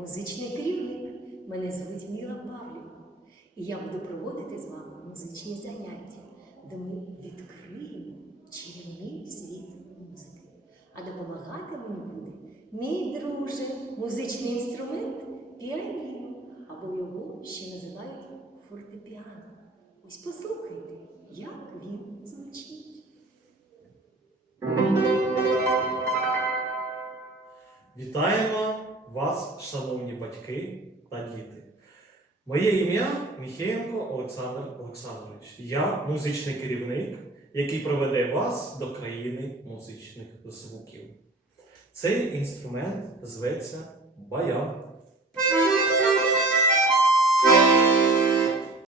музичний керівник. Мене звуть Міла Павлівна. І я буду проводити з вами музичні заняття, де ми відкриємо чарівний світ музики. А допомагати мені буде мій друже, музичний інструмент піаніно, або його ще називають фортепіано. Ось послухайте, як він звучить. Вітаємо вас, шановні батьки та діти. Моє ім'я Міхеєнко Олександр Олександрович. Я музичний керівник, який проведе вас до країни музичних звуків. Цей інструмент зветься баян.